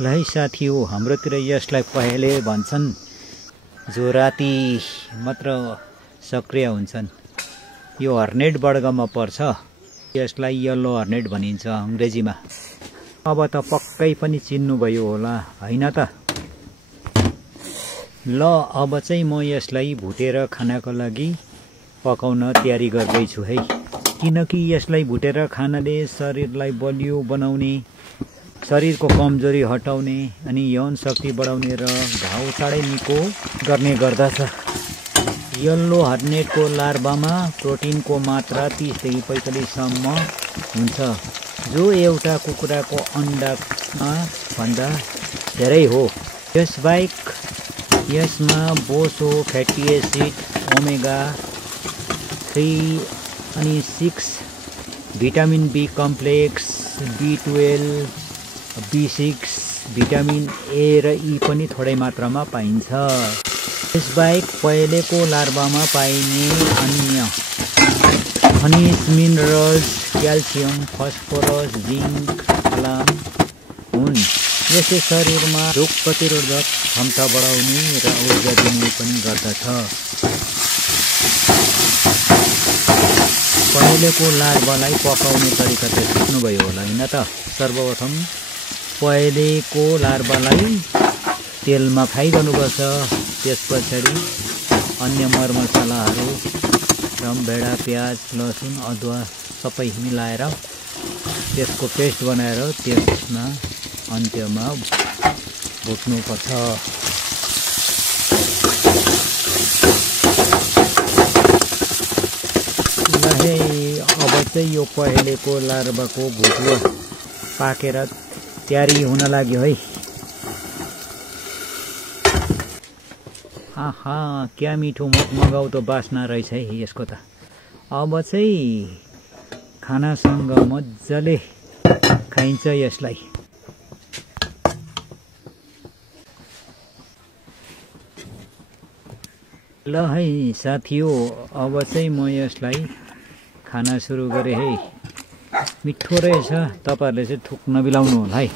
ल है साथी हो, हाम्रोतिर यसलाई पहेँले भन्छन्, जो राति मात्र सक्रिय हुन्छन्। यो हर्नेट वर्गमा पर्छ। यसलाई येल्लो हर्नेट भनिन्छ अंग्रेजीमा। अब त पक्कै पनि चिन्नुभयो होला हैन त? ल अब चाहिँ म यसलाई भुटेर खानको लागि पकाउन तयारी गर्दैछु है। किनकि यसलाई भुटेर खानाले शरीरलाई बलियो बनाउने, शरीरको कमजोरी हटाउने अनि यौन शक्ति बढाउने र घाउ चाँडै निको गर्ने गर्दछ। येल्लो हर्नेटको लार्भामा प्रोटिनको मात्रा 30 देखि 45 सम्म हुन्छ, जो एउटा कुखुराको अण्डामा भन्दा धेरै हो। यसबाहेक यसमा बोसो, फ्याटी एसिड, ओमेगा 3 अनि 6, vitamin B complex, B12, B6, vitamin A र ई पनि थोरै मात्रामा पाइन्छ। यसबाहेक पहेँलेको लार्भामा पाइने अन्य खनिज, minerals, calcium, phosphorus, zinc, Kalam हुन्। यसले शरीरमा रोग प्रतिरोधक क्षमता बढाउने र ऊर्जा दिने पनि गर्दछ। पहेँलेको लार्भालाई पकाउने तरिका त सिक्नुभयो होला हैन त? सर्वप्रथम पहेँलेको लार्भालाई तेलमा फ्राई गर्नुपर्छ। त्यसपछाडि अन्य मरमसलाहरू, रामभेडा, प्याज, लसुन, अदुवा सबै मिलाएर त्यसको पेस्ट बनाएर त्यसमा अन्त्यमा भुट्नुपर्छ। ल है, अब चाहिँ यो पहेँलेको लार्भाको भुटुवा पाकेर तयारी हुन लाग्यो है। आहा, क्या मिठो मगमगाउँदो बास्ना रहेछ है यसको त। अब चाहिँ खानासँग मजाले खाइन्छ यसलाई। ल है साथीहो, अब चाहिँ म यसलाई खाना सुरु गरेँ है। मिठो रहेछ, तपाईहरुले चाहिँ थुक नबिलाउनु होला है।